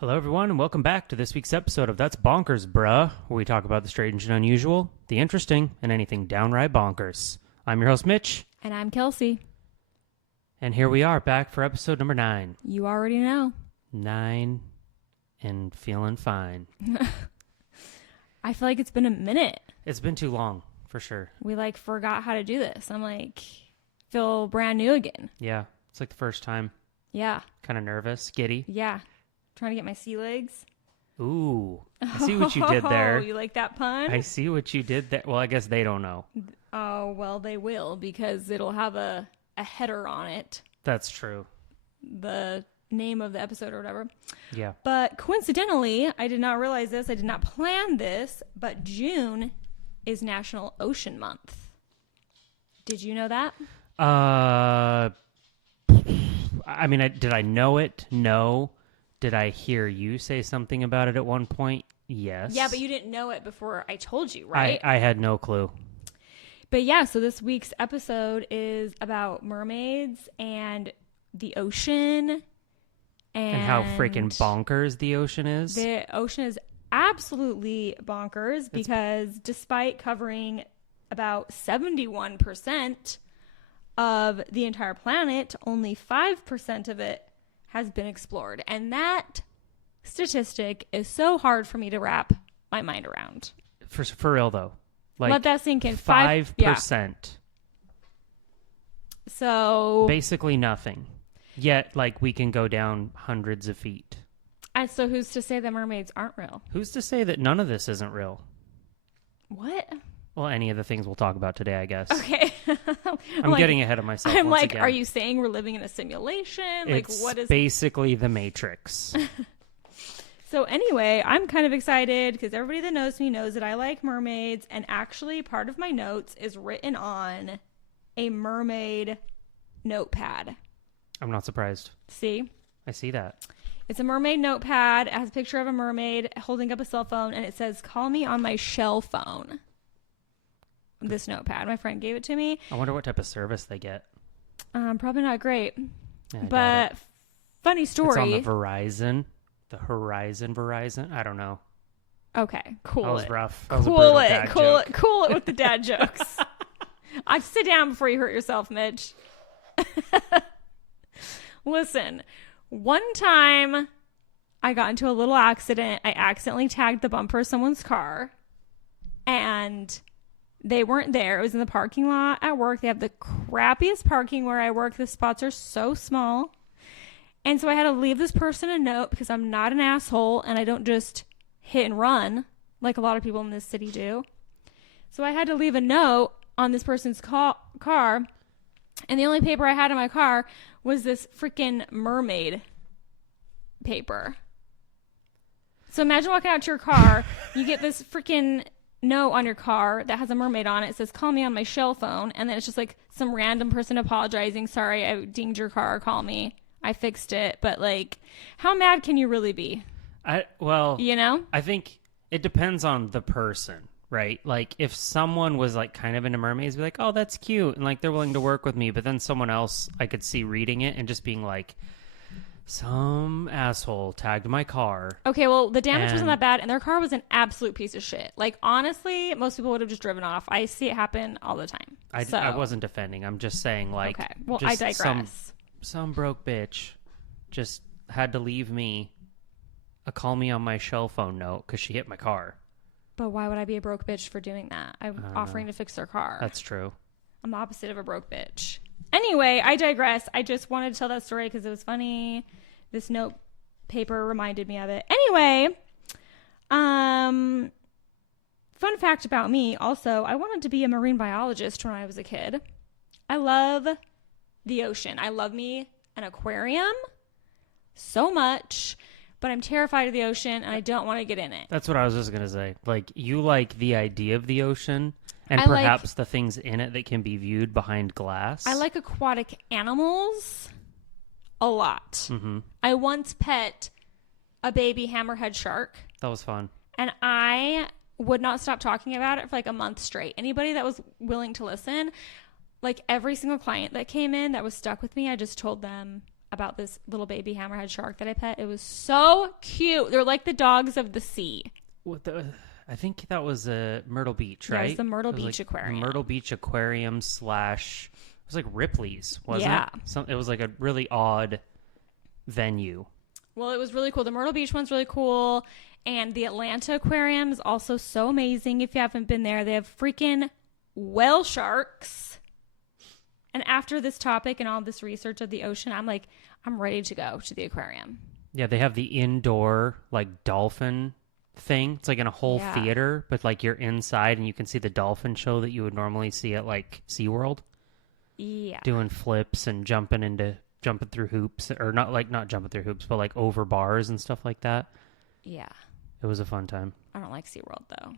Hello, everyone, and welcome back to this week's episode of That's Bonkers, Bruh, where we talk about the strange and unusual, the interesting, and anything downright bonkers. I'm your host, Mitch. And I'm Kelsey. And here we are, back for episode number 9. You already know. 9 and feeling fine. I feel like it's been a minute. It's been too long, for sure. We forgot how to do this. I'm feel brand new again. Yeah, it's like the first time. Yeah. Kind of nervous, giddy. Yeah. Trying to get my sea legs. Ooh, I see what you did there. Oh, you like that pun? I see what you did there. Well, I guess they don't know. Oh, well, they will because it'll have a header on it. That's true. The name of the episode or whatever. Yeah. But coincidentally, I did not realize this. I did not plan this, but June is National Ocean Month. Did you know that? Did I know it? No. Did I hear you say something about it at one point? Yes. Yeah, but you didn't know it before I told you, right? I had no clue. But yeah, so this week's episode is about mermaids and the ocean. And how freaking bonkers the ocean is. The ocean is absolutely bonkers because despite covering about 71% of the entire planet, only 5% of it has been explored. And that statistic is so hard for me to wrap my mind around. For real, though. Let that sink in. 5%. Yeah. So basically nothing. Yet, we can go down hundreds of feet. And so who's to say that mermaids aren't real? Who's to say that none of this isn't real? What? Well, any of the things we'll talk about today, I guess. Okay. I'm getting ahead of myself. I'm once again. Are you saying we're living in a simulation? It's what is basically the Matrix. So anyway, I'm kind of excited because everybody that knows me knows that I like mermaids. And actually, part of my notes is written on a mermaid notepad. I'm not surprised. See? I see that. It's a mermaid notepad. It has a picture of a mermaid holding up a cell phone. And it says, "Call me on my shell phone." This notepad. My friend gave it to me. I wonder what type of service they get. Probably not great. Yeah, but funny story. It's on the Verizon. The Horizon Verizon? I don't know. Okay, cool. That was rough. That was cool a it. dad Cool joke. it. Cool it with the dad jokes. I sit down before you hurt yourself, Mitch. Listen, one time I got into a little accident. I accidentally tagged the bumper of someone's car, and they weren't there. It was in the parking lot at work. They have the crappiest parking where I work. The spots are so small. And so I had to leave this person a note because I'm not an asshole and I don't just hit and run like a lot of people in this city do. So I had to leave a note on this person's car. And the only paper I had in my car was this freaking mermaid paper. So imagine walking out to your car. You get this freaking note on your car that has a mermaid on it. It says, "Call me on my shell phone." And then it's just some random person apologizing. "Sorry, I dinged your car. Call me. I fixed it." But how mad can you really be? I think it depends on the person, right? If someone was kind of into mermaids, be "Oh, that's cute," and they're willing to work with me. But then someone else, I could see reading it and just being some asshole tagged my car. Okay, well, the damage wasn't that bad, and their car was an absolute piece of shit. Honestly, most people would have just driven off. I see it happen all the time. I wasn't defending. I'm just saying, okay. Well, I digress. Some broke bitch just had to leave me a "call me on my shell phone" note because she hit my car. But why would I be a broke bitch for doing that? I'm offering to fix their car. That's true. I'm the opposite of a broke bitch. Anyway, I digress. I just wanted to tell that story because it was funny. This note paper reminded me of it. Anyway, fun fact about me also, I wanted to be a marine biologist when I was a kid. I love the ocean. I love me an aquarium so much, but I'm terrified of the ocean and I don't want to get in it. That's what I was just going to say. You like the idea of the ocean and I perhaps the things in it that can be viewed behind glass. I like aquatic animals a lot. Mm-hmm. I once pet a baby hammerhead shark. That was fun. And I would not stop talking about it for a month straight. Anybody that was willing to listen, every single client that came in that was stuck with me, I just told them about this little baby hammerhead shark that I pet. It was so cute. They're like the dogs of the sea. I think that was a Myrtle Beach, right? Yeah, it was the Myrtle Beach Aquarium. Myrtle Beach Aquarium / it was like Ripley's, wasn't it? It was like a really odd venue. Well, it was really cool. The Myrtle Beach one's really cool. And the Atlanta Aquarium is also so amazing. If you haven't been there, they have freaking whale sharks. And after this topic and all this research of the ocean, I'm ready to go to the aquarium. Yeah, they have the indoor like dolphin thing. It's like in a whole theater, but like you're inside and you can see the dolphin show that you would normally see at like SeaWorld. Yeah. Doing flips and jumping through hoops, or not jumping through hoops, but like over bars and stuff like that. Yeah. It was a fun time. I don't like SeaWorld though.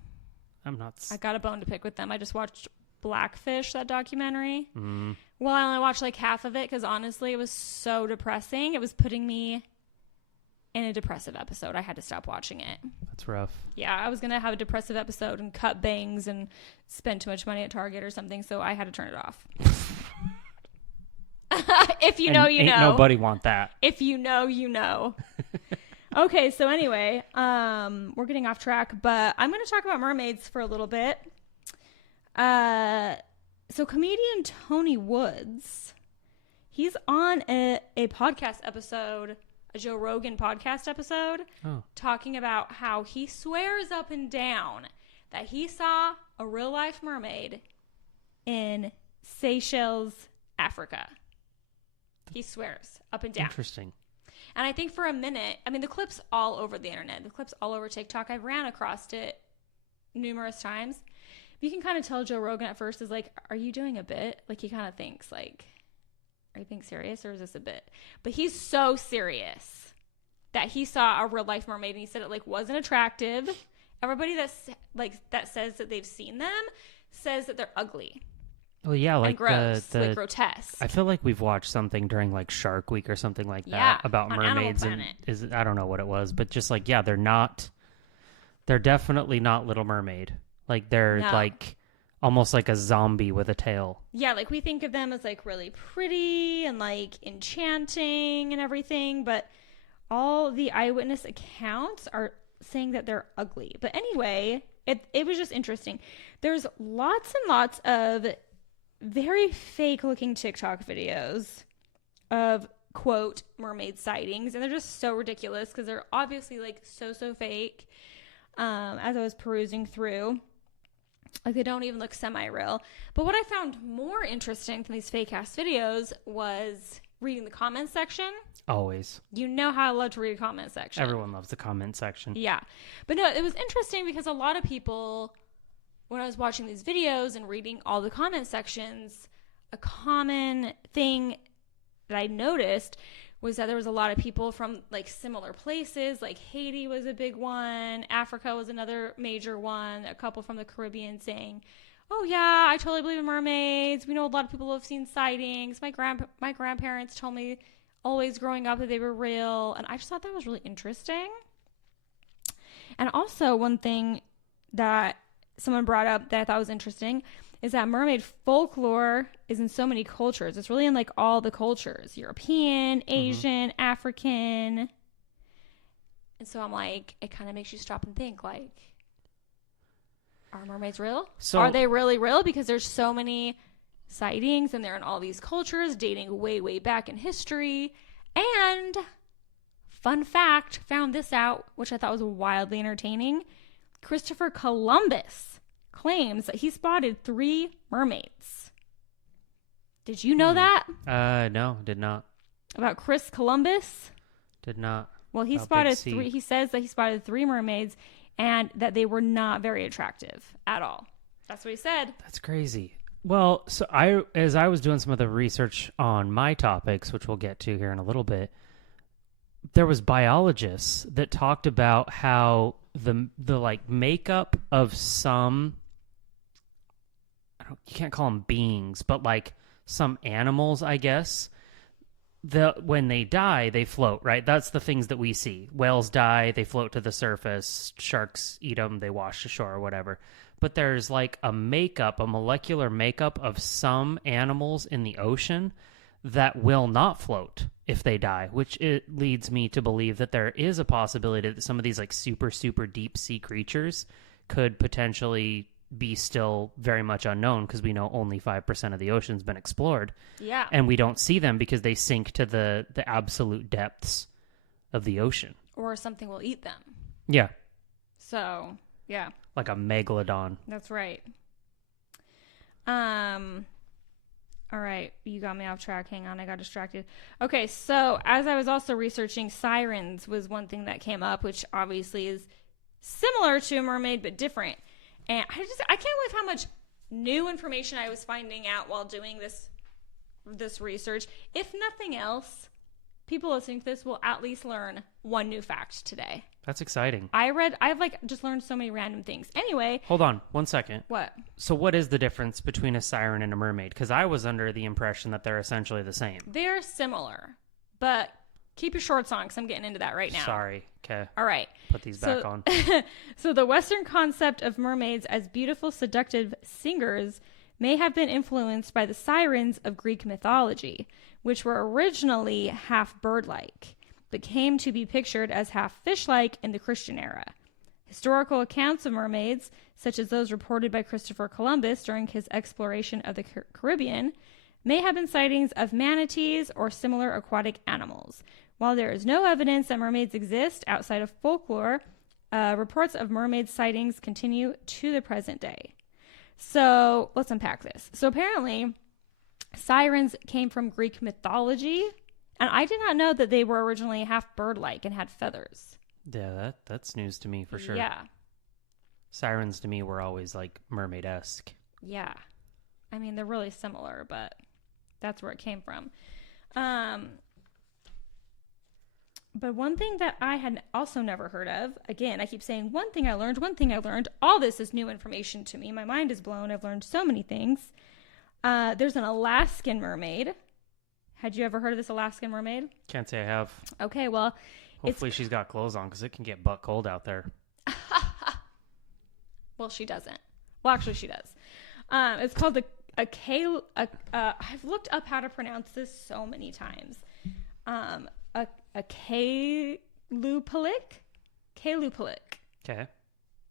I'm not. I got a bone to pick with them. I just watched Blackfish, that documentary. Well, I only watched like half of it because honestly, it was so depressing. It was putting me in a depressive episode. I had to stop watching it. That's rough. Yeah, I was going to have a depressive episode and cut bangs and spend too much money at Target or something, so I had to turn it off. If you know, you know. Ain't nobody want that. If you know, you know. Okay, so anyway, we're getting off track, but I'm going to talk about mermaids for a little bit. So comedian Tony Woods, he's on a podcast episode, a Joe Rogan podcast episode, talking about how he swears up and down that he saw a real life mermaid in Seychelles, Africa. He swears up and down. Interesting. And I think for a minute, I mean, the clip's all over the internet. The clip's all over TikTok. I ran across it numerous times. You can kind of tell Joe Rogan at first is like, are you doing a bit? Like, he kind of thinks like, are you being serious or is this a bit? But he's so serious that he saw a real life mermaid and he said it like wasn't attractive. Everybody that says that they've seen them says that they're ugly. Well, yeah, like and gross, like grotesque. I feel like we've watched something during like Shark Week or something like that about mermaids, and I don't know what it was, but just like they're definitely not Little Mermaid. Like they're like almost like a zombie with a tail. Yeah, like we think of them as like really pretty and like enchanting and everything, but all the eyewitness accounts are saying that they're ugly. But anyway, it was just interesting. There's lots and lots of very fake looking TikTok videos of quote mermaid sightings, and they're just so ridiculous because they're obviously like so fake. As I was perusing through, like they don't even look semi-real. But what I found more interesting than these fake ass videos was reading the comment section. Always. You know how I love to read a comment section. Everyone loves the comment section. Yeah. But no, it was interesting because a lot of people, when I was watching these videos and reading all the comment sections, a common thing that I noticed was that there was a lot of people from like similar places, like Haiti was a big one, Africa was another major one, a couple from the Caribbean saying, oh yeah, I totally believe in mermaids. We know a lot of people who have seen sightings. My grandparents told me always growing up that they were real. And I just thought that was really interesting. And also one thing that someone brought up that I thought was interesting is that mermaid folklore is in so many cultures. It's really in like all the cultures, European, Asian, African. And so I'm like, it kind of makes you stop and think like, are mermaids real? So, are they really real? Because there's so many sightings and they're in all these cultures dating way, way back in history. And fun fact, found this out, which I thought was wildly entertaining. Christopher Columbus claims that he spotted 3 mermaids. Did you know that? No, did not. About Chris Columbus? Did not. Well, he spotted 3. He says that he spotted 3 mermaids and that they were not very attractive at all. That's what he said. That's crazy. Well, so as I was doing some of the research on my topics, which we'll get to here in a little bit, there was biologists that talked about how the like makeup of some, you can't call them beings, but like some animals, I guess, when they die, they float, right? That's the things that we see. Whales die, they float to the surface. Sharks eat them, they wash ashore or whatever. But there's like a molecular makeup of some animals in the ocean that will not float if they die, which it leads me to believe that there is a possibility that some of these like super, super deep sea creatures could potentially be still very much unknown because we know only 5% of the ocean's been explored. Yeah. And we don't see them because they sink to the absolute depths of the ocean. Or something will eat them. Yeah. So, yeah. Like a megalodon. That's right. All right, you got me off track. Hang on, I got distracted. Okay, so as I was also researching, sirens was one thing that came up, which obviously is similar to a mermaid but different. And I can't believe how much new information I was finding out while doing this research. If nothing else, people listening to this will at least learn one new fact today. That's exciting. I've just learned so many random things. Anyway. Hold on 1 second. What? So what is the difference between a siren and a mermaid? Because I was under the impression that they're essentially the same. They're similar, but keep your shorts on because I'm getting into that right now. Sorry. Okay. All right. Put these back on. So the Western concept of mermaids as beautiful, seductive singers may have been influenced by the sirens of Greek mythology, which were originally half bird-like, but came to be pictured as half fish-like in the Christian era. Historical accounts of mermaids, such as those reported by Christopher Columbus during his exploration of the Caribbean, may have been sightings of manatees or similar aquatic animals. While there is no evidence that mermaids exist outside of folklore, reports of mermaid sightings continue to the present day. So let's unpack this. So apparently, sirens came from Greek mythology, and I did not know that they were originally half bird-like and had feathers. Yeah, that's news to me for sure. Yeah. Sirens to me were always like mermaid-esque. Yeah. I mean, they're really similar, but that's where it came from. But one thing that I had also never heard of, again, I keep saying one thing I learned. All this is new information to me. My mind is blown. I've learned so many things. There's an Alaskan mermaid. Had you ever heard of this Alaskan mermaid? Can't say I have. Okay, well... Hopefully she's got clothes on because it can get butt cold out there. Well, she doesn't. Well, actually, she does. It's called I've looked up how to pronounce this so many times. A Kalupalik. Okay.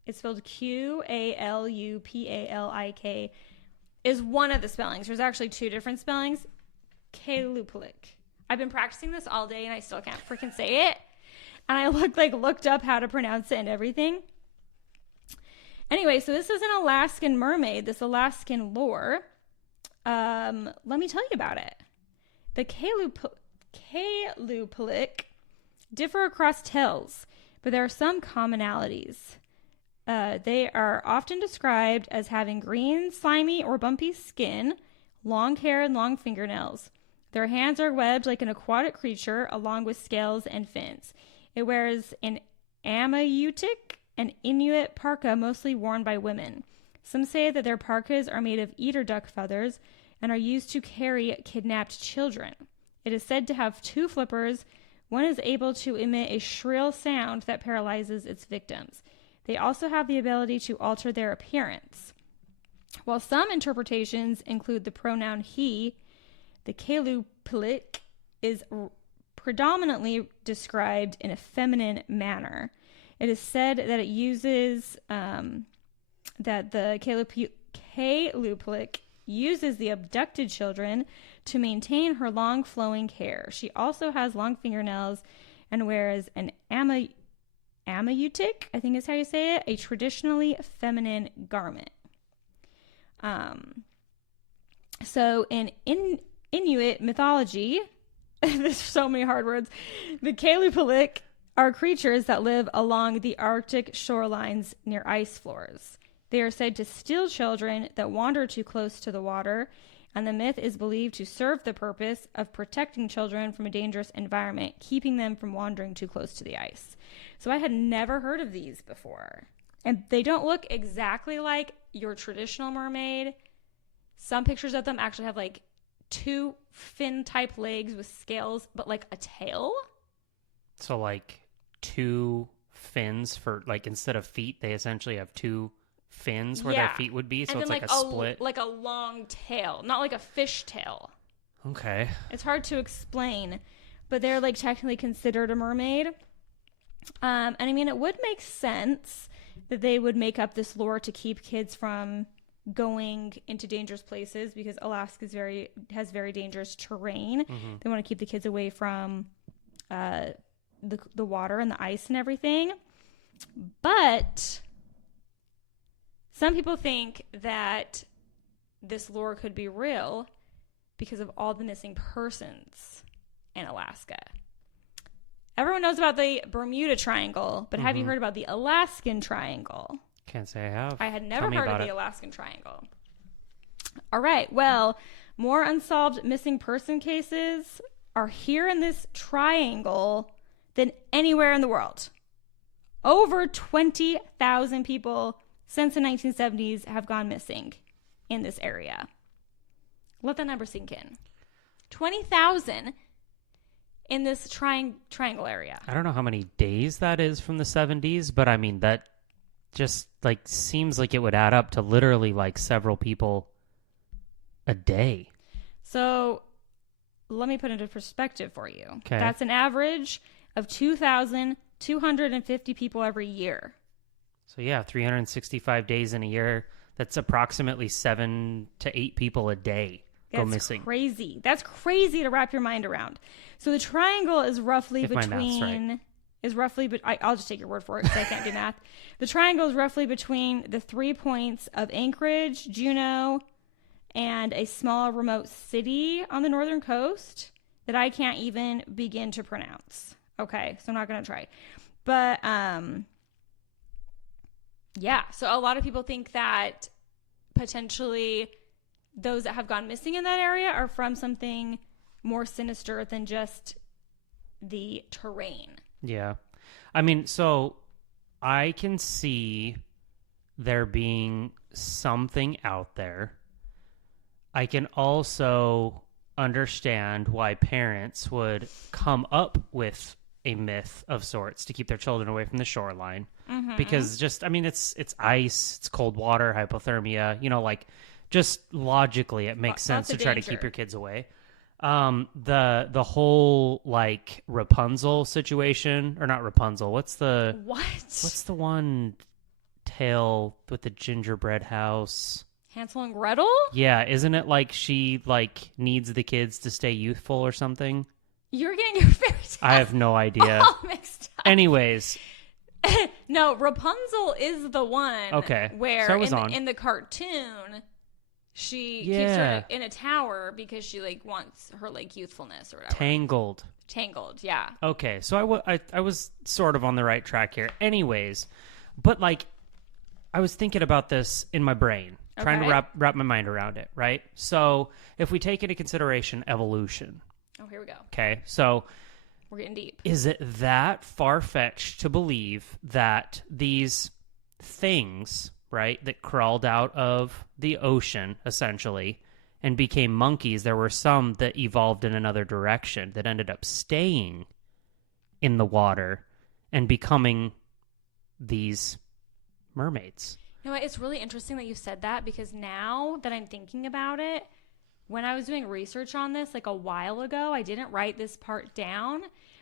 It's spelled Qalupalik. Is one of the spellings. There's actually two different spellings. Kalupalik. I've been practicing this all day and I still can't freaking say it. And I looked up how to pronounce it and everything. Anyway, so this is an Alaskan mermaid, this Alaskan lore. Let me tell you about it. The Kalupalik differ across tales, but there are some commonalities. They are often described as having green, slimy, or bumpy skin, long hair, and long fingernails. Their hands are webbed like an aquatic creature, along with scales and fins. It wears an Amautic and Inuit parka, mostly worn by women. Some say that their parkas are made of eider duck feathers and are used to carry kidnapped children. It is said to have two flippers. One is able to emit a shrill sound that paralyzes its victims. They also have the ability to alter their appearance. While some interpretations include the pronoun he, the Kalupalik is predominantly described in a feminine manner. It is said that it uses, that the Kalupalik uses the abducted children to maintain her long flowing hair. She also has long fingernails and wears an Amautic, I think is how you say it, a traditionally feminine garment. So in Inuit mythology, there's so many hard words, the Kalupalik are creatures that live along the Arctic shorelines near ice floors. They are said to steal children that wander too close to the water, and the myth is believed to serve the purpose of protecting children from a dangerous environment, keeping them from wandering too close to the ice. So I had never heard of these before. And they don't look exactly like your traditional mermaid. Some pictures of them actually have like two fin-type legs with scales, but like a tail. So like two fins for, like, instead of feet, they essentially have two fins where their feet would be. So it's like a split. Like a long tail, not like a fish tail. Okay. It's hard to explain. but they're like technically considered a mermaid. And I mean, it would make sense that they would make up this lore to keep kids from going into dangerous places, because Alaska has very dangerous terrain. Mm-hmm. They want to keep the kids away from the water and the ice and everything. But some people think that this lore could be real because of all the missing persons in Alaska. Everyone knows about the Bermuda Triangle, but have you heard about the Alaskan Triangle? Can't say I have. I had never heard of the Alaskan Triangle. All right. Well, more unsolved missing person cases are here in this triangle than anywhere in the world. Over 20,000 people since the 1970s have gone missing in this area. Let that number sink in. 20,000 in this triangle area. I don't know how many days that is from the 70s, but I mean, that just like seems like it would add up to literally like several people a day. So let me put it into perspective for you. Okay. That's an average of 2,250 people every year. So yeah, 365 days in a year. That's approximately 7 to 8 people a day go missing. Crazy. That's crazy to wrap your mind around. So the triangle is roughly If my math's right. but I'll just take your word for it because I can't do math. The triangle is roughly between the 3 points of Anchorage, Juneau, and a small remote city on the northern coast that I can't even begin to pronounce. Okay, so I'm not going to try. But, yeah, so a lot of people think that potentially those that have gone missing in that area are from something more sinister than just the terrain. Yeah. I mean, so I can see there being something out there. I can also understand why parents would come up with a myth of sorts to keep their children away from the shoreline. Mm-hmm. Because just, I mean, it's ice, it's cold water, hypothermia, you know, like just logically it makes sense to try to keep your kids away. The whole like Rapunzel situation, or not Rapunzel, what's the one tale with the gingerbread house? Hansel and Gretel? Yeah, isn't it like she like needs the kids to stay youthful or something? You're getting your fairy tale. I have no idea. All mixed up. Anyways. No, Rapunzel is the one. Okay. Where in the cartoon, she keeps her in a tower because she like wants her like youthfulness or whatever. Tangled, yeah. Okay, so I was sort of on the right track here. Anyways, but like I was thinking about this in my brain, trying to wrap my mind around it, right? So if we take into consideration evolution. Oh, here we go. Okay, so we're getting deep. Is it that far-fetched to believe that these things, right, that crawled out of the ocean, essentially, and became monkeys, there were some that evolved in another direction that ended up staying in the water and becoming these mermaids? You know what? It's really interesting that you said that, because now that I'm thinking about it, when I was doing research on this like a while ago, I didn't write this part down,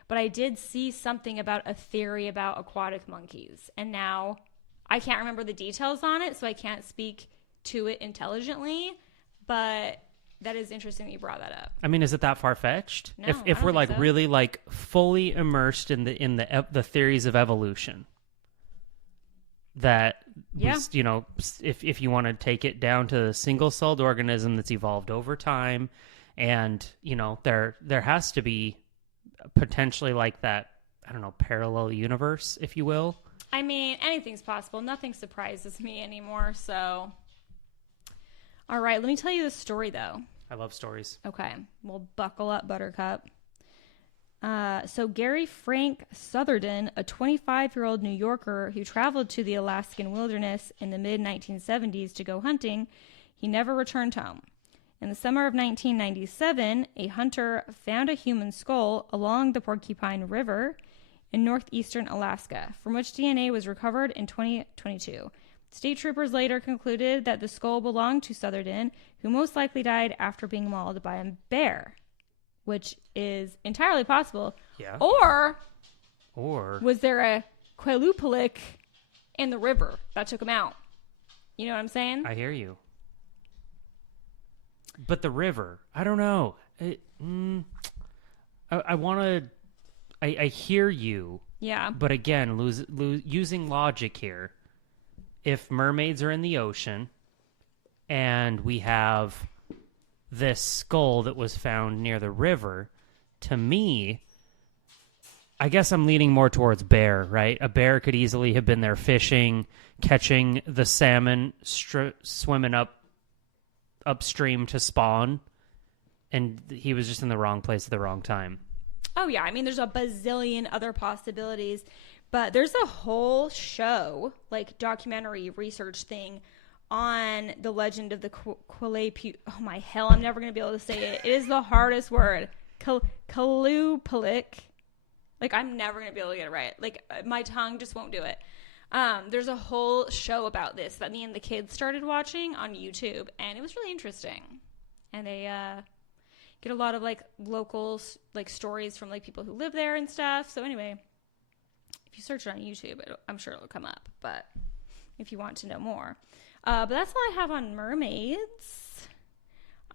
but I did see something about a theory about aquatic monkeys. And now I can't remember the details on it, so I can't speak to it intelligently, but that is interesting that you brought that up. I mean, is it that far-fetched? No, if we're like really like fully immersed in the theories of evolution, that was, you know, if you want to take it down to a single-celled organism that's evolved over time, and you know there has to be potentially like that, I don't know, parallel universe, if you will. I mean, anything's possible. Nothing surprises me anymore. So, all right, let me tell you the story though. I love stories. Okay, well, buckle up, Buttercup. So Gary Frank Southerden, a 25-year-old New Yorker who traveled to the Alaskan wilderness in the mid-1970s to go hunting, he never returned home. In the summer of 1997, a hunter found a human skull along the Porcupine River in northeastern Alaska, from which DNA was recovered in 2022. State troopers later concluded that the skull belonged to Southerden, who most likely died after being mauled by a bear. which is entirely possible. Yeah. Or was there a Quelupelik in the river that took him out? You know what I'm saying? I hear you. But the river, I don't know. I want to... I hear you. Yeah. But again, using logic here, if mermaids are in the ocean and we have this skull that was found near the river, to me, I guess I'm leaning more towards bear, right? A bear could easily have been there fishing, catching the salmon, swimming upstream to spawn, and he was just in the wrong place at the wrong time. Oh, yeah. I mean, there's a bazillion other possibilities, but there's a whole show, like documentary research thing on the legend of the Quelupelik. Oh, my hell. I'm never going to be able to say it. It is the hardest word. Quelupelik. Like, I'm never going to be able to get it right. Like, my tongue just won't do it. There's a whole show about this that me and the kids started watching on YouTube, and it was really interesting. And they get a lot of like local like stories from like people who live there and stuff. So anyway, if you search it on YouTube, I'm sure it'll come up. But if you want to know more, but that's all I have on mermaids.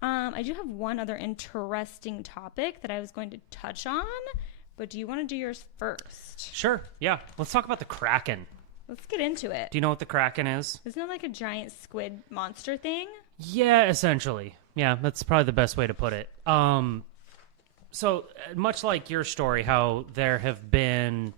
I do have one other interesting topic that I was going to touch on, but do you want to do yours first? Sure. Yeah. Let's talk about the kraken. Let's get into it. Do you know what the kraken is? Isn't it like a giant squid monster thing? Yeah, essentially. Yeah, that's probably the best way to put it. So much like your story, how there have been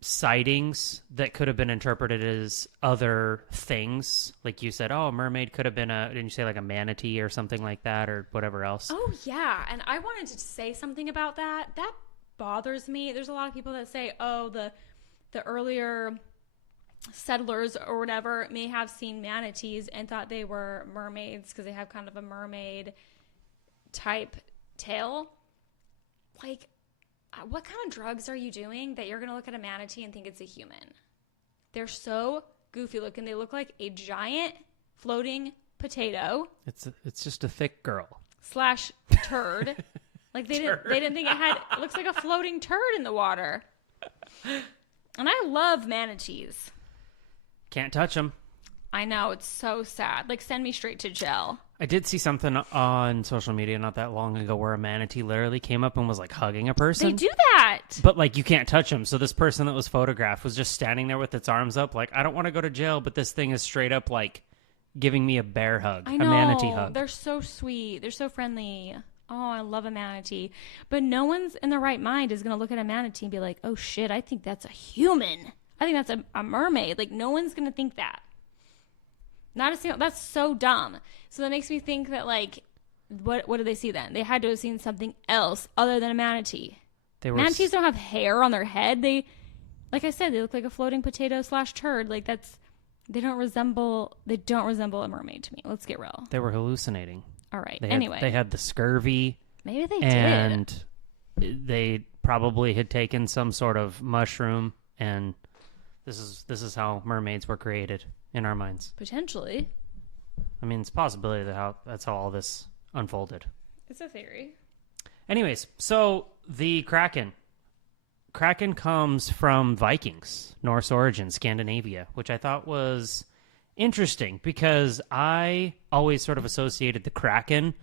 sightings that could have been interpreted as other things. Like you said, oh, a mermaid could have been didn't you say like a manatee or something like that or whatever else? Oh, yeah. And I wanted to say something about that. That bothers me. There's a lot of people that say, oh, the earlier settlers or whatever may have seen manatees and thought they were mermaids because they have kind of a mermaid type tail. Like, what kind of drugs are you doing that you're going to look at a manatee and think it's a human? They're so goofy looking. They look like a giant floating potato. It's just a thick girl. / turd. Like they didn't think it looks like a floating turd in the water. And I love manatees. Can't touch them. I know, it's so sad. Like, send me straight to jail. I did see something on social media not that long ago where a manatee literally came up and was like hugging a person. They do that. But like you can't touch them. So this person that was photographed was just standing there with its arms up like, I don't want to go to jail, but this thing is straight up like giving me a bear hug. I know. A manatee hug. They're so sweet. They're so friendly. Oh, I love a manatee. But no one's in their right mind is going to look at a manatee and be like, oh shit, I think that's a human. I think that's a mermaid. Like, no one's going to think that. Not a single. That's so dumb. So that makes me think that, like, what did they see then? They had to have seen something else other than a manatee. Manatees don't have hair on their head. They, like I said, they look like a floating potato / turd. Like, they don't resemble a mermaid to me. Let's get real. They were hallucinating. All right. They had the scurvy. Maybe they did. And they probably had taken some sort of mushroom, and this is how mermaids were created in our minds. Potentially. I mean, it's a possibility that's how all this unfolded. It's a theory. Anyways, so the kraken. Kraken comes from Vikings, Norse origin, Scandinavia, which I thought was interesting because I always sort of associated the kraken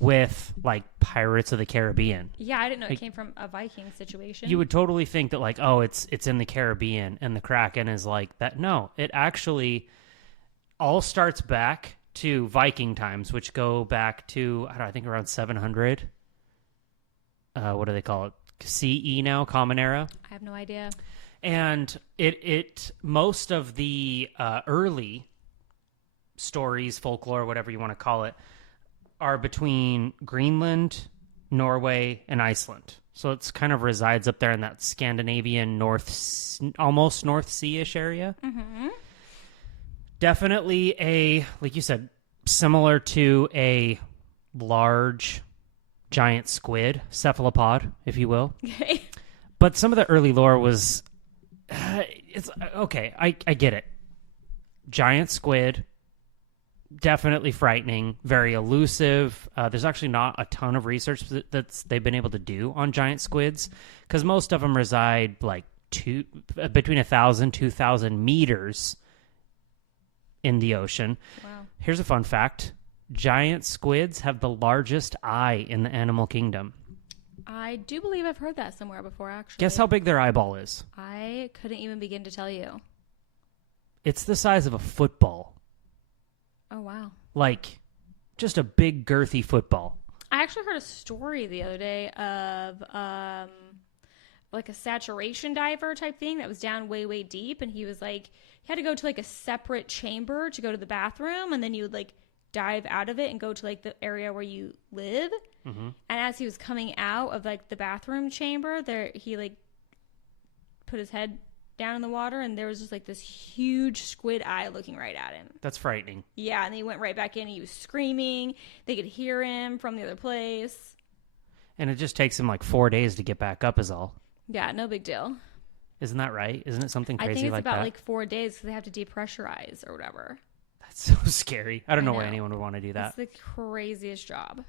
with like Pirates of the Caribbean. Yeah, I didn't know it came from a Viking situation. You would totally think that like, oh, it's in the Caribbean and the kraken is like that. No, it actually all starts back to Viking times, which go back to I think around 700. What do they call it? CE now, Common Era. I have no idea. And it most of the early stories, folklore, whatever you want to call it, are between Greenland, Norway, and Iceland. So it's kind of resides up there in that Scandinavian almost North Sea-ish area. Mm-hmm. Definitely like you said, similar to a large giant squid, cephalopod, if you will. Okay. But some of the early lore was, it's okay. I get it. Giant squid, definitely frightening, very elusive. There's actually not a ton of research they've been able to do on giant squids because most of them reside like between 1,000, 2,000 meters in the ocean. Wow. Here's a fun fact. Giant squids have the largest eye in the animal kingdom. I do believe I've heard that somewhere before, actually. Guess how big their eyeball is? I couldn't even begin to tell you. It's the size of a football. Oh, wow. Like, just a big, girthy football. I actually heard a story the other day of like a saturation diver type thing that was down way, way deep. And he was like, he had to go to like a separate chamber to go to the bathroom. And then you would like dive out of it and go to like the area where you live. Mm-hmm. And as he was coming out of like the bathroom chamber, he like put his head down in the water and there was just like this huge squid eye looking right at him. That's frightening. Yeah, and he went right back in. He was screaming. They could hear him from the other place. And it just takes him like 4 days to get back up is all. Yeah, no big deal. Isn't that right? Isn't it something crazy like that? I think it's about like 4 days because they have to depressurize or whatever. That's so scary. I don't know why anyone would want to do that. It's the craziest job.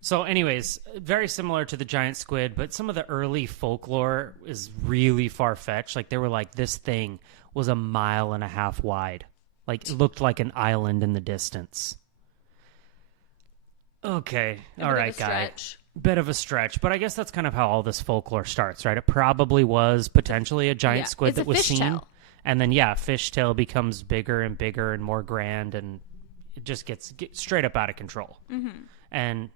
So anyways, very similar to the giant squid, but some of the early folklore is really far-fetched. Like they were like, this thing was 1.5 miles wide. Like it looked like an island in the distance. Okay. All right, guy. Bit of a stretch, but I guess that's kind of how all this folklore starts, right? It probably was potentially a giant squid that was seen. And then, fishtail becomes bigger and bigger and more grand, and it just gets straight up out of control. Mm-hmm. And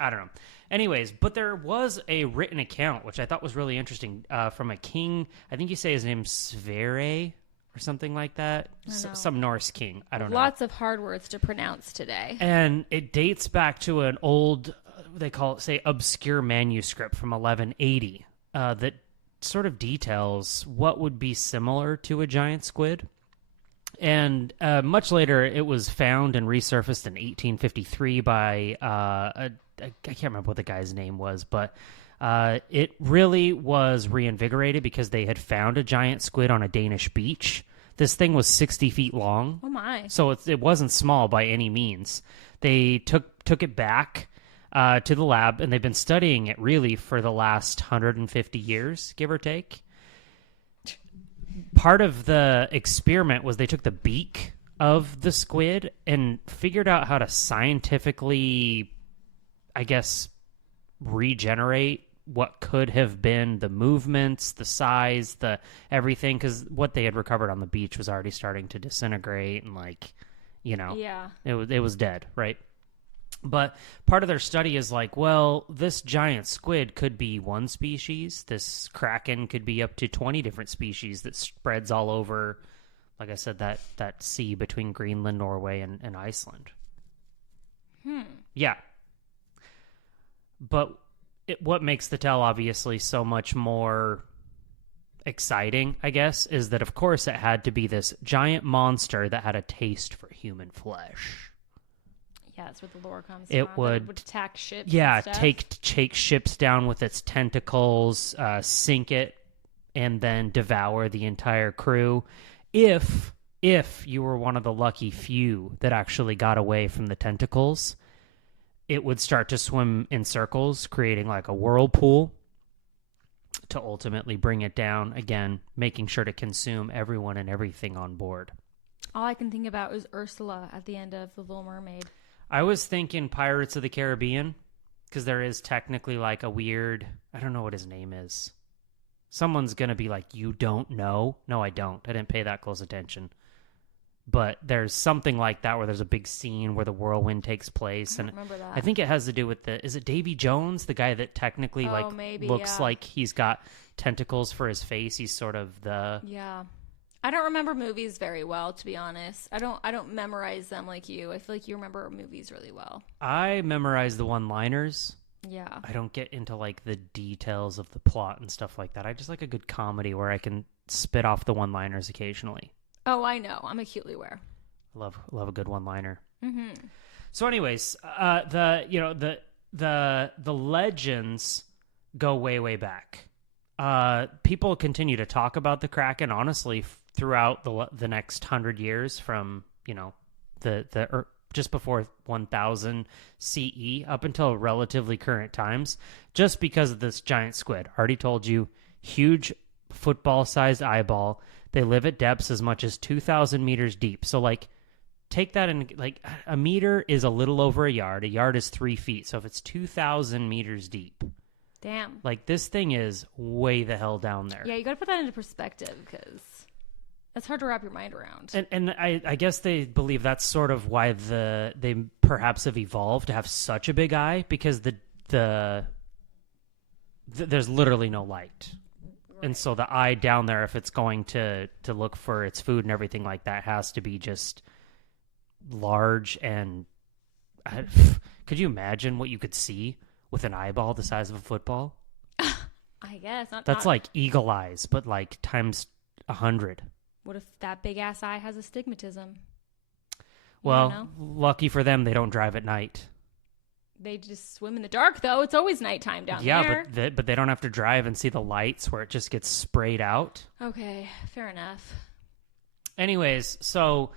I don't know. Anyways, but there was a written account, which I thought was really interesting, from a king. I think you say his name's Sverre or something like that. Some Norse king. I don't know. Lots of hard words to pronounce today. And it dates back to an old, they call it, say, obscure manuscript from 1180 that sort of details what would be similar to a giant squid. And much later, it was found and resurfaced in 1853 by, I can't remember what the guy's name was, but it really was reinvigorated because they had found a giant squid on a Danish beach. This thing was 60 feet long. Oh, my. So it wasn't small by any means. They took it back to the lab, and they've been studying it really for the last 150 years, give or take. Part of the experiment was they took the beak of the squid and figured out how to scientifically, I guess, regenerate what could have been the movements, the size, the everything, because what they had recovered on the beach was already starting to disintegrate and, like, you know, it was dead, right? But part of their study is like, well, this giant squid could be one species. This kraken could be up to 20 different species that spreads all over, like I said, that sea between Greenland, Norway, and Iceland. Yeah. But what makes the tale obviously so much more exciting, I guess, is that, of course, it had to be this giant monster that had a taste for human flesh. Yeah, that's where the lore comes from. It would attack ships. Yeah, and stuff. take ships down with its tentacles, sink it, and then devour the entire crew. If you were one of the lucky few that actually got away from the tentacles, it would start to swim in circles, creating like a whirlpool to ultimately bring it down, again, making sure to consume everyone and everything on board. All I can think about is Ursula at the end of The Little Mermaid. I was thinking Pirates of the Caribbean, because there is technically like a weird, I don't know what his name is. Someone's going to be like, you don't know? No, I don't. I didn't pay that close attention. But there's something like that where there's a big scene where the whirlwind takes place. I don't remember that. I think it has to do with is it Davy Jones, the guy that technically looks like he's got tentacles for his face? He's sort of the... Yeah. I don't remember movies very well, to be honest. I don't memorize them like you. I feel like you remember movies really well. I memorize the one-liners. Yeah. I don't get into like the details of the plot and stuff like that. I just like a good comedy where I can spit off the one-liners occasionally. Oh, I know. I'm acutely aware. Love a good one-liner. Mm-hmm. So, anyways, the legends go way, way back. People continue to talk about the Kraken, honestly, throughout the next 100 years, from just before 1000 CE up until relatively current times, just because of this giant squid. Already told you, huge football-sized eyeball. They live at depths as much as 2,000 meters deep. So, like, take that in, like, a meter is a little over a yard. A yard is 3 feet. So if it's 2,000 meters deep. Damn. Like, this thing is way the hell down there. Yeah, you got to put that into perspective because it's hard to wrap your mind around. And I guess they believe that's sort of why they perhaps have evolved to have such a big eye, because there's literally no light. Right. And so the eye down there, if it's going to look for its food and everything like that, has to be just large. And could you imagine what you could see with an eyeball the size of a football? I guess. That's like eagle eyes, but like times 100. What if that big ass eye has astigmatism? Well, lucky for them, they don't drive at night. They just swim in the dark, though. It's always nighttime down there. Yeah, but they don't have to drive and see the lights where it just gets sprayed out. Okay, fair enough. Anyways, so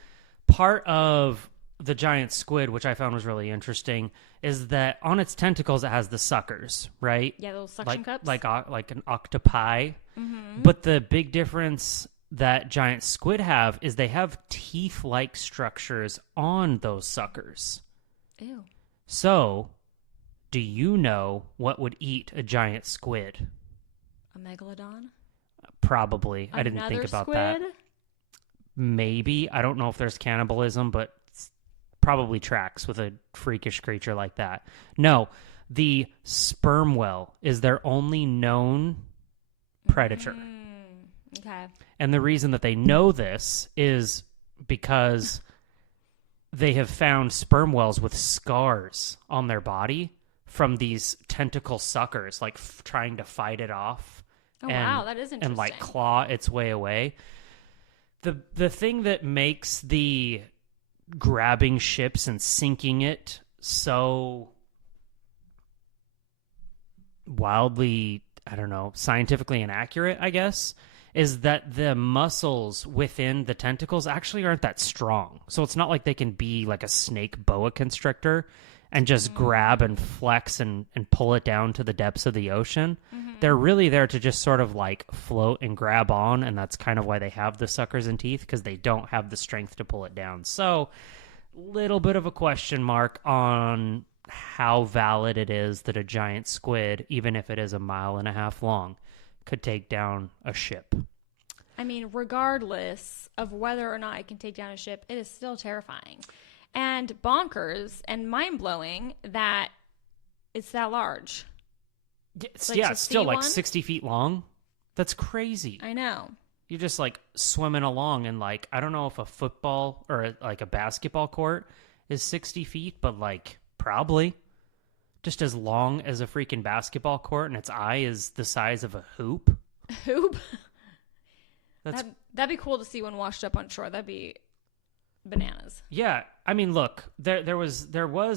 part of the giant squid, which I found was really interesting, is that on its tentacles it has the suckers, right? Yeah, those suction cups. Like an octopi. Mm-hmm. But the big difference that giant squid have is they have teeth-like structures on those suckers. Ew. So, do you know what would eat a giant squid? A megalodon? Probably. I didn't think about that. Maybe. I don't know if there's cannibalism, but probably tracks with a freakish creature like that. No, the sperm whale is their only known predator. Okay. And the reason that they know this is because they have found sperm whales with scars on their body from these tentacle suckers, like trying to fight it off. Oh, wow, that is interesting. And like claw its way away. The thing that makes the grabbing ships and sinking it so wildly, I don't know, scientifically inaccurate, I guess, is that the muscles within the tentacles actually aren't that strong. So it's not like they can be like a snake boa constrictor and just grab and flex and pull it down to the depths of the ocean. Mm-hmm. They're really there to just sort of like float and grab on, and that's kind of why they have the suckers and teeth, because they don't have the strength to pull it down. So, little bit of a question mark on how valid it is that a giant squid, even if it is 1.5 miles long, could take down a ship. I mean, regardless of whether or not it can take down a ship, it is still terrifying and bonkers and mind-blowing that it's that large. It's still like 60 feet long. That's crazy. I know. You're just like swimming along, and like, I don't know if a football or like a basketball court is 60 feet, but like probably just as long as a freaking basketball court, and its eye is the size of a hoop. Hoop? That'd be cool to see when washed up on shore. That'd be bananas. Yeah. I mean, look, there was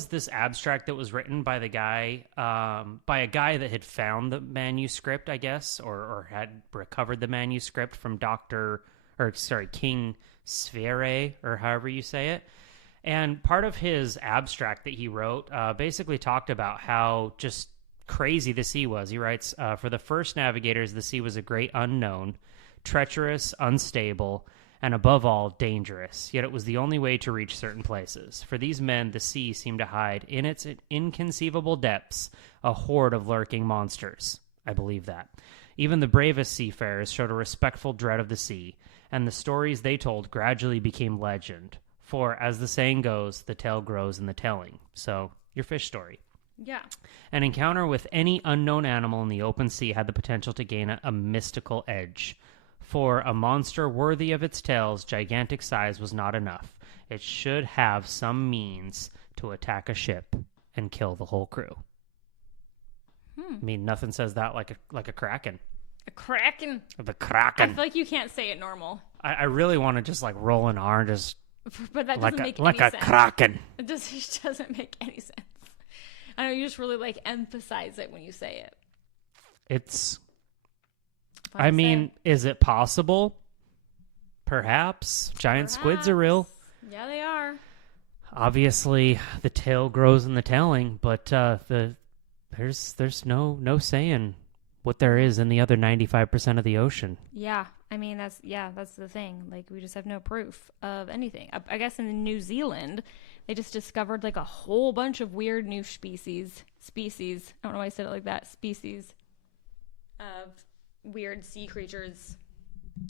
this abstract that was written by the guy, by a guy that had found the manuscript, I guess, or had recovered the manuscript from King Sverre, or however you say it. And part of his abstract that he wrote basically talked about how just crazy the sea was. He writes, for the first navigators, the sea was a great unknown, treacherous, unstable, and above all, dangerous. Yet it was the only way to reach certain places. For these men, the sea seemed to hide in its inconceivable depths a horde of lurking monsters. I believe that. Even the bravest seafarers showed a respectful dread of the sea, and the stories they told gradually became legend. For, as the saying goes, the tale grows in the telling. So, your fish story. Yeah. An encounter with any unknown animal in the open sea had the potential to gain a mystical edge. For a monster worthy of its tale's gigantic size was not enough. It should have some means to attack a ship and kill the whole crew. I mean, nothing says that like a kraken. A kraken? The kraken. I feel like you can't say it normal. I really want to just like roll an R and just... But that doesn't make any sense. Like a kraken. It just doesn't make any sense. I know, you just really like emphasize it when you say it. It's... I mean, is it possible? Perhaps. Giant squids are real. Yeah, they are. obviously the tale grows in the telling, but there's no saying what there is in the other 95% of the ocean. Yeah. I mean, that's the thing. Like, we just have no proof of anything. I guess in New Zealand, they just discovered like a whole bunch of weird new species. I don't know why I said it like that. Species of weird sea creatures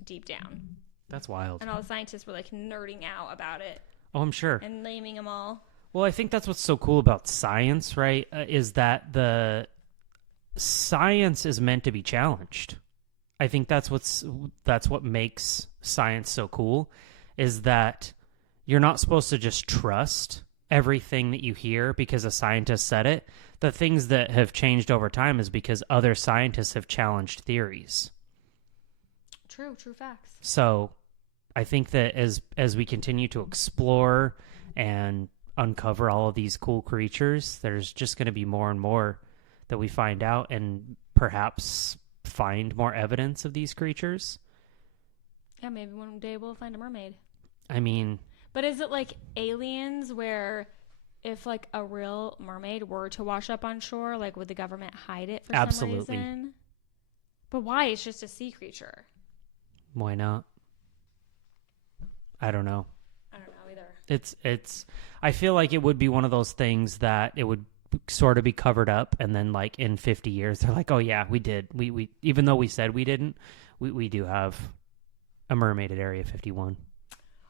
deep down. That's wild. And all the scientists were like nerding out about it. Oh, I'm sure. And naming them all. Well, I think that's what's so cool about science, right? Is that the science is meant to be challenged. I think that's what makes science so cool, is that you're not supposed to just trust everything that you hear because a scientist said it. The things that have changed over time is because other scientists have challenged theories. True facts. So I think that as we continue to explore and uncover all of these cool creatures, there's just going to be more and more that we find out, and perhaps find more evidence of these creatures. Yeah, maybe one day we'll find a mermaid. I mean... But is it like Aliens, where if like a real mermaid were to wash up on shore, like would the government hide it for some reason? But why? It's just a sea creature. Why not? I don't know. I don't know either. It's I feel like it would be one of those things that it would sort of be covered up, and then like in 50 years they're like, oh yeah, we did. We even though we said we didn't, we do have a mermaid at Area 51.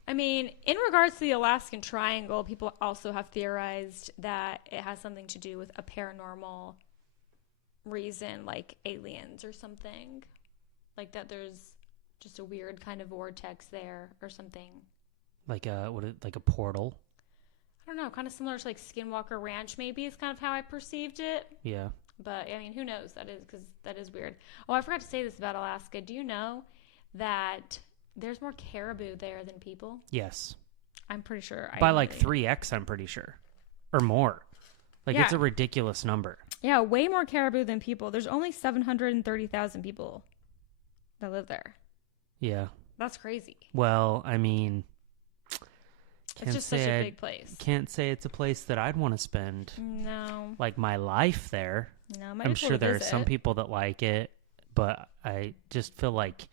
I mean, in regards to the Alaskan Triangle, people also have theorized that it has something to do with a paranormal reason, like aliens or something. Like that there's just a weird kind of vortex there or something. Like a portal? I don't know, kind of similar to like Skinwalker Ranch maybe is kind of how I perceived it. Yeah. But, I mean, who knows? That is weird. Oh, I forgot to say this about Alaska. Do you know that there's more caribou there than people? Yes. I'm pretty sure. By like 3x, I'm pretty sure. Or more. Like, yeah. It's a ridiculous number. Yeah, way more caribou than people. There's only 730,000 people that live there. Yeah. That's crazy. Well, I mean... It's just such a big place. Can't say it's a place that I'd want to spend like my life there. No, I'm sure there are some people that like it, but I just feel like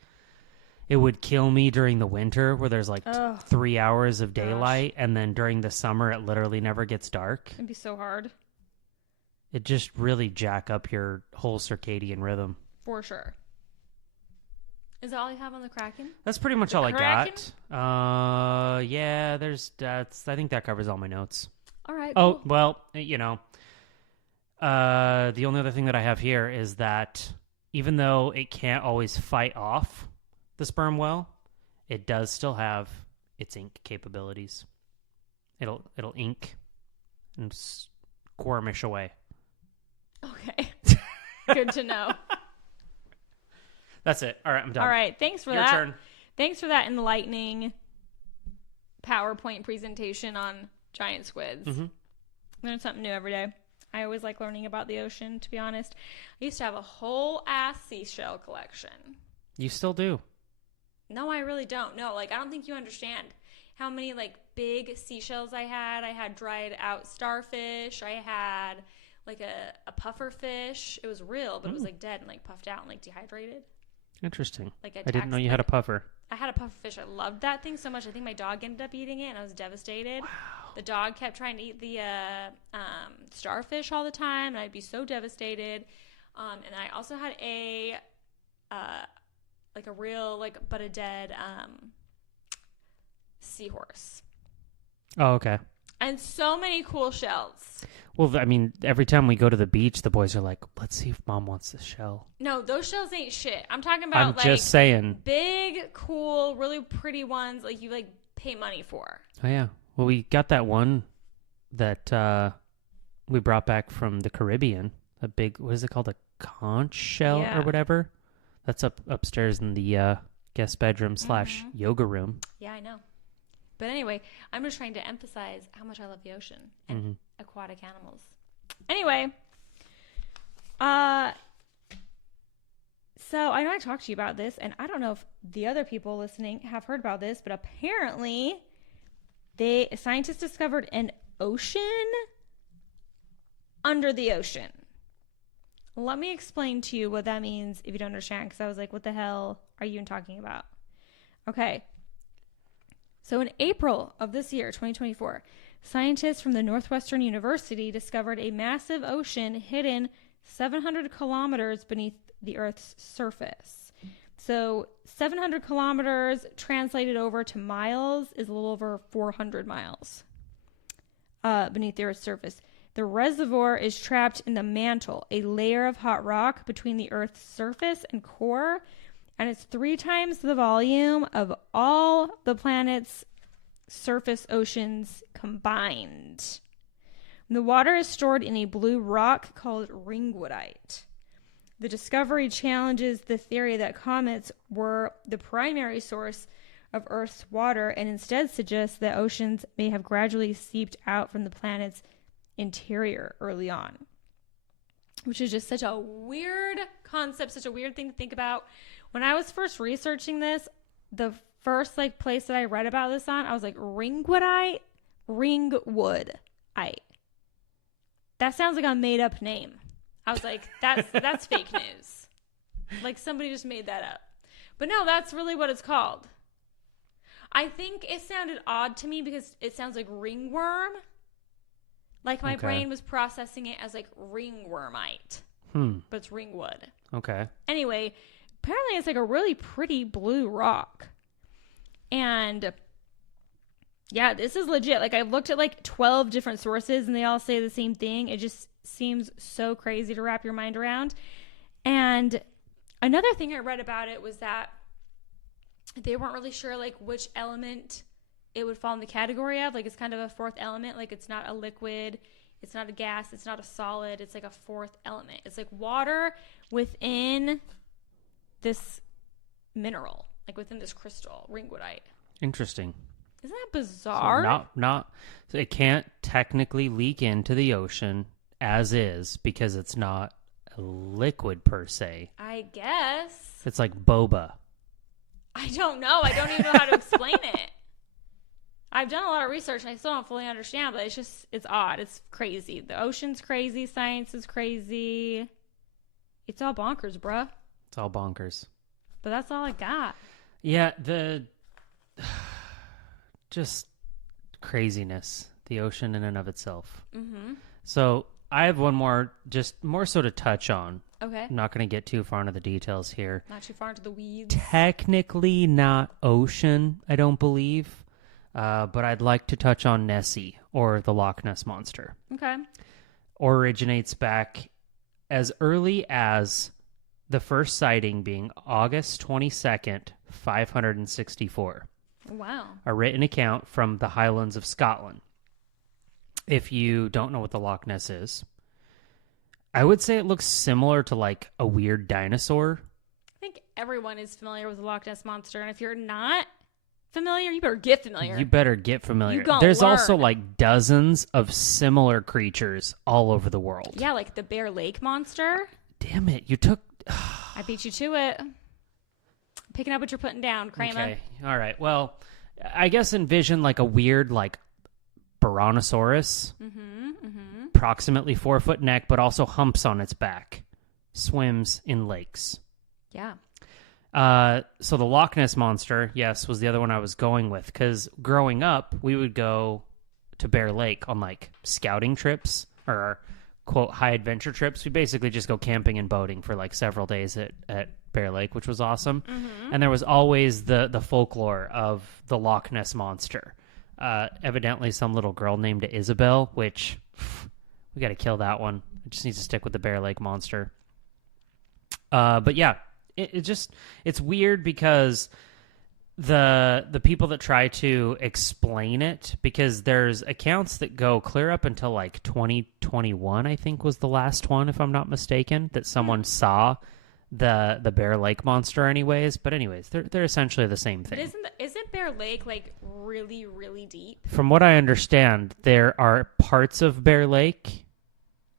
it would kill me during the winter where there's like 3 hours of daylight, and then during the summer it literally never gets dark. It'd be so hard. It just really jack up your whole circadian rhythm. For sure. Is that all you have on the Kraken? That's pretty much all Kraken? I got. Yeah, I think that covers all my notes. All right. Oh, cool. Well, you know, the only other thing that I have here is that even though it can't always fight off the sperm whale, it does still have its ink capabilities. It'll ink and squirmish away. Okay. Good to know. That's it. All right, I'm done. All right, thanks for Your that. turn. Thanks for that enlightening PowerPoint presentation on giant squids. Mm-hmm. Learn something new every day. I always like learning about the ocean, to be honest. I used to have a whole ass seashell collection. You still do? No, I really don't. No, like, I don't think you understand how many, like, big seashells I had. I had dried out starfish. I had, like, a puffer fish. It was real, but it was, like, dead and, like, puffed out and, like, dehydrated. Interesting. Like I didn't know you had a puffer. I had a puffer fish. I loved that thing so much. I think my dog ended up eating it, and I was devastated. Wow. The dog kept trying to eat the starfish all the time, and I'd be so devastated. And I also had a real, like, but a dead seahorse. Oh, okay. And so many cool shells. Well, I mean, every time we go to the beach, the boys are like, let's see if Mom wants this shell. No, those shells ain't shit. I'm talking about, I'm just saying. Big, cool, really pretty ones, like, you, like, pay money for. Oh, yeah. Well, we got that one that we brought back from the Caribbean. A big, what is it called? A conch shell or whatever? That's upstairs in the guest bedroom / yoga room. Yeah, I know. But anyway, I'm just trying to emphasize how much I love the ocean and aquatic animals. Anyway, so I know I talked to you about this, and I don't know if the other people listening have heard about this, but apparently Scientists discovered an ocean under the ocean. Let me explain to you what that means if you don't understand, because I was like, what the hell are you even talking about? Okay. So in April of this year, 2024, scientists from the Northwestern University discovered a massive ocean hidden 700 kilometers beneath the Earth's surface. So 700 kilometers translated over to miles is a little over 400 miles beneath the Earth's surface. The reservoir is trapped in the mantle, a layer of hot rock between the Earth's surface and core, and it's 3 times the volume of all the planet's surface oceans combined. The water is stored in a blue rock called ringwoodite. The discovery challenges the theory that comets were the primary source of Earth's water and instead suggests that oceans may have gradually seeped out from the planet's interior early on, which is just such a weird concept, such a weird thing to think about. When I was first researching this, the first place that I read about this on, I was like, ringwoodite. That sounds like a made up name. I was like, that's fake news. Like somebody just made that up. But no, that's really what it's called. I think it sounded odd to me because it sounds like ringworm. Like my brain was processing it as like ringwormite. But it's ringwood. Okay. Anyway, apparently it's like a really pretty blue rock. And yeah, this is legit. Like I've looked at like 12 different sources and they all say the same thing. It just seems so crazy to wrap your mind around. And another thing I read about it was that they weren't really sure like which element it would fall in the category of. Like it's kind of a fourth element. Like it's not a liquid, it's not a gas, it's not a solid, it's like a fourth element. It's like water within this mineral, like within this crystal, ringwoodite. Interesting. Isn't that bizarre? So it can't technically leak into the ocean as is because it's not a liquid per se. I guess. It's like boba. I don't know. I don't even know how to explain it. I've done a lot of research and I still don't fully understand, but it's odd. It's crazy. The ocean's crazy. Science is crazy. It's all bonkers, bruh. It's all bonkers. But that's all I got. Yeah, just craziness. The ocean in and of itself. Mm-hmm. So I have one more, just more so to touch on. Okay. I'm not going to get too far into the details here. Not too far into the weeds. Technically not ocean, I don't believe. But I'd like to touch on Nessie, or the Loch Ness Monster. Okay. Originates back as early as the first sighting being August 22nd, 564. Wow. A written account from the Highlands of Scotland. If you don't know what the Loch Ness is, I would say it looks similar to like a weird dinosaur. I think everyone is familiar with the Loch Ness Monster, and if you're not familiar, you better get familiar. There's also like dozens of similar creatures all over the world. Yeah, like the Bear Lake Monster. Damn it, you took... I beat you to it. Picking up what you're putting down, Kramer. Okay, all right. Well, I guess envision like a weird like Brontosaurus. Approximately 4-foot neck, but also humps on its back. Swims in lakes. Yeah. So the Loch Ness Monster, yes, was the other one I was going with. Because growing up, we would go to Bear Lake on like scouting trips or quote high adventure trips. We basically just go camping and boating for like several days at Bear Lake, which was awesome. And there was always the folklore of the Loch Ness Monster. Evidently some little girl named Isabel, which we got to kill that one. It just needs to stick with the Bear Lake Monster. But yeah, it's weird because the people that try to explain it, because there's accounts that go clear up until like 2021, I think was the last one, if I'm not mistaken, that someone saw the Bear Lake Monster anyways. But anyways, they're essentially the same thing. But isn't Bear Lake like really, really deep? From what I understand, there are parts of Bear Lake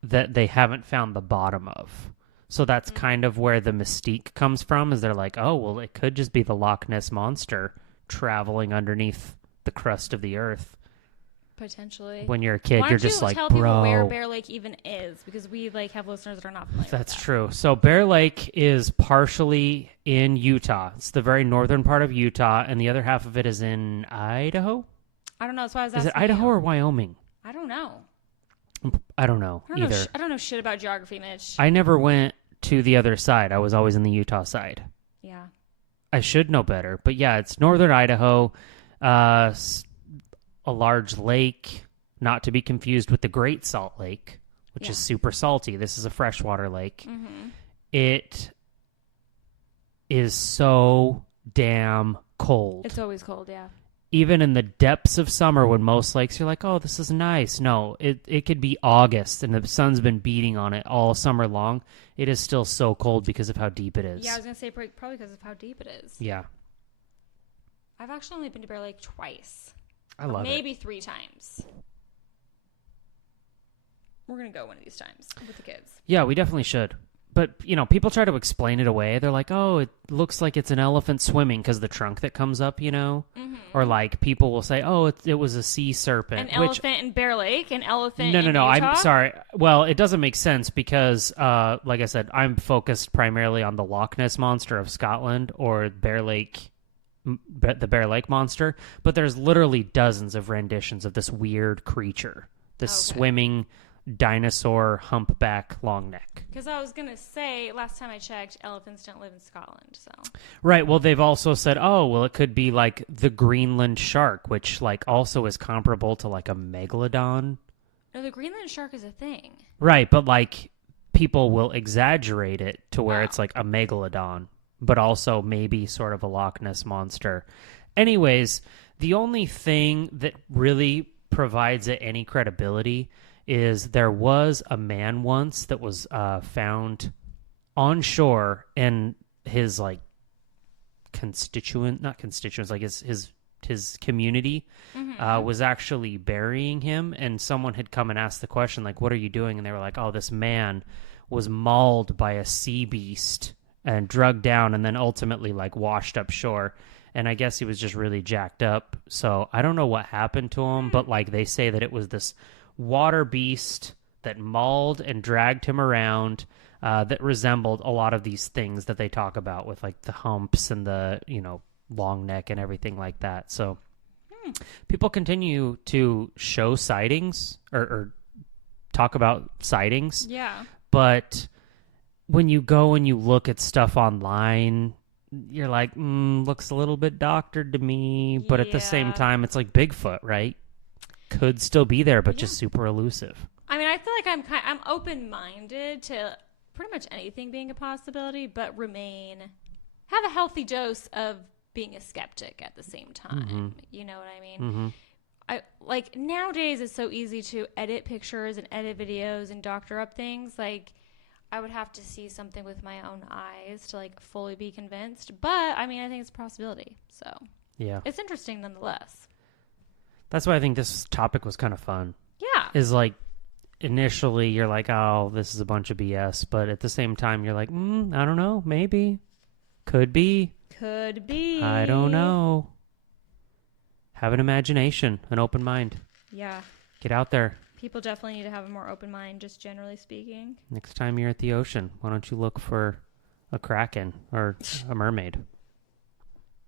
that they haven't found the bottom of. So that's kind of where the mystique comes from, is they're like, oh, well, it could just be the Loch Ness Monster traveling underneath the crust of the earth. Potentially. When you're a kid, you're just like, tell bro. People where Bear Lake even is, because we have listeners that are not familiar That's with that. true. So Bear Lake is partially in Utah. It's the very northern part of Utah, and the other half of it is in Idaho. I don't know. That's why I was asking. Is it Idaho or Wyoming? I don't know. I don't know either. I don't know shit about geography, Mitch. I never went to the other side. I was always in the Utah side. Yeah. I should know better, but yeah, it's northern Idaho. A large lake, not to be confused with the Great Salt Lake, which is super salty. This is a freshwater lake. Mm-hmm. It is so damn cold. It's always cold, yeah. Even in the depths of summer, when most lakes you're like, oh, this is nice. No, it could be August, and the sun's been beating on it all summer long. It is still so cold because of how deep it is. Yeah, I was going to say probably because of how deep it is. Yeah. I've actually only been to Bear Lake twice. I love Maybe 3 times. We're going to go one of these times with the kids. Yeah, we definitely should. But, people try to explain it away. They're like, oh, it looks like it's an elephant swimming because the trunk that comes up, Mm-hmm. Or like people will say, oh, it was a sea serpent. An elephant in Bear Lake? An elephant in No, Utah? I'm sorry. Well, it doesn't make sense because, like I said, I'm focused primarily on the Loch Ness Monster of Scotland or the Bear Lake Monster. But there's literally dozens of renditions of this weird creature, this swimming dinosaur humpback long neck. Because I was going to say, last time I checked, elephants don't live in Scotland, so. Right, well, they've also said, it could be like the Greenland shark, which like also is comparable to like a megalodon. No, the Greenland shark is a thing. Right, but like people will exaggerate it to where it's like a megalodon, but also maybe sort of a Loch Ness monster. Anyways, the only thing that really provides it any credibility is there was a man once that was found on shore, and his like like his community was actually burying him, and someone had come and asked the question like, what are you doing? And they were like, oh, this man was mauled by a sea beast and drugged down and then ultimately like washed up shore. And I guess he was just really jacked up. So I don't know what happened to him, but like they say that it was this water beast that mauled and dragged him around, that resembled a lot of these things that they talk about with like the humps and the long neck and everything like that. So people continue to show sightings or talk about sightings, but when you go and you look at stuff online, you're like, looks a little bit doctored to me, but at the same time it's like Bigfoot, right? Could still be there, but just super elusive. I mean, I feel like I'm open-minded to pretty much anything being a possibility, but have a healthy dose of being a skeptic at the same time. Mm-hmm. You know what I mean? Mm-hmm. I like nowadays it's so easy to edit pictures and edit videos and doctor up things. Like I would have to see something with my own eyes to like fully be convinced. But I mean, I think it's a possibility. So yeah, it's interesting nonetheless. That's why I think this topic was kind of fun. Yeah. Is like, initially you're like, oh, this is a bunch of BS. But at the same time, you're like, I don't know. Maybe. Could be. Could be. I don't know. Have an imagination, an open mind. Yeah. Get out there. People definitely need to have a more open mind, just generally speaking. Next time you're at the ocean, why don't you look for a kraken or a mermaid?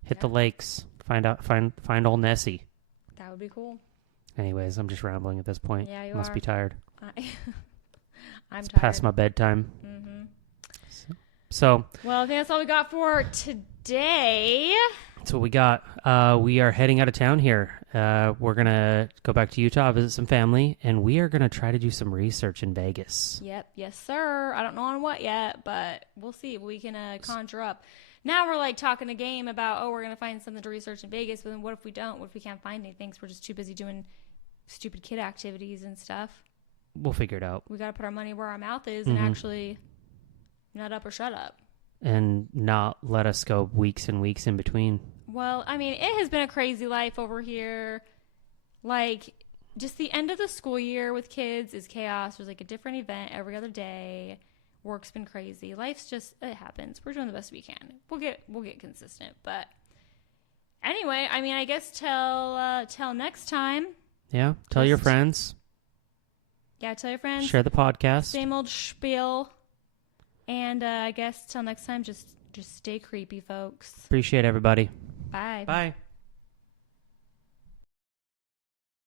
Hit the lakes. Find old Nessie. That would be cool. Anyways, I'm just rambling at this point. Yeah, you must be tired. I'm it's tired. Past my bedtime. Mm-hmm. So. Well, I think that's all we got for today. That's what we got. We are heading out of town here. We're going to go back to Utah, visit some family, and we are going to try to do some research in Vegas. Yep. Yes, sir. I don't know on what yet, but we'll see what we can conjure up. Now we're like talking a game about, we're going to find something to research in Vegas, but then what if we don't? What if we can't find anything? So we're just too busy doing stupid kid activities and stuff. We'll figure it out. We got to put our money where our mouth is and actually nut up or shut up. And not let us go weeks and weeks in between. Well, I mean, it has been a crazy life over here. Like, just the end of the school year with kids is chaos. There's like a different event every other day. Work's been crazy. Life's just, it happens. We're doing the best we can. We'll get consistent. But anyway, I mean, I guess till next time. Yeah. Tell your friends. Yeah, tell your friends. Share the podcast. Same old spiel. And I guess till next time, just stay creepy, folks. Appreciate everybody. Bye. Bye.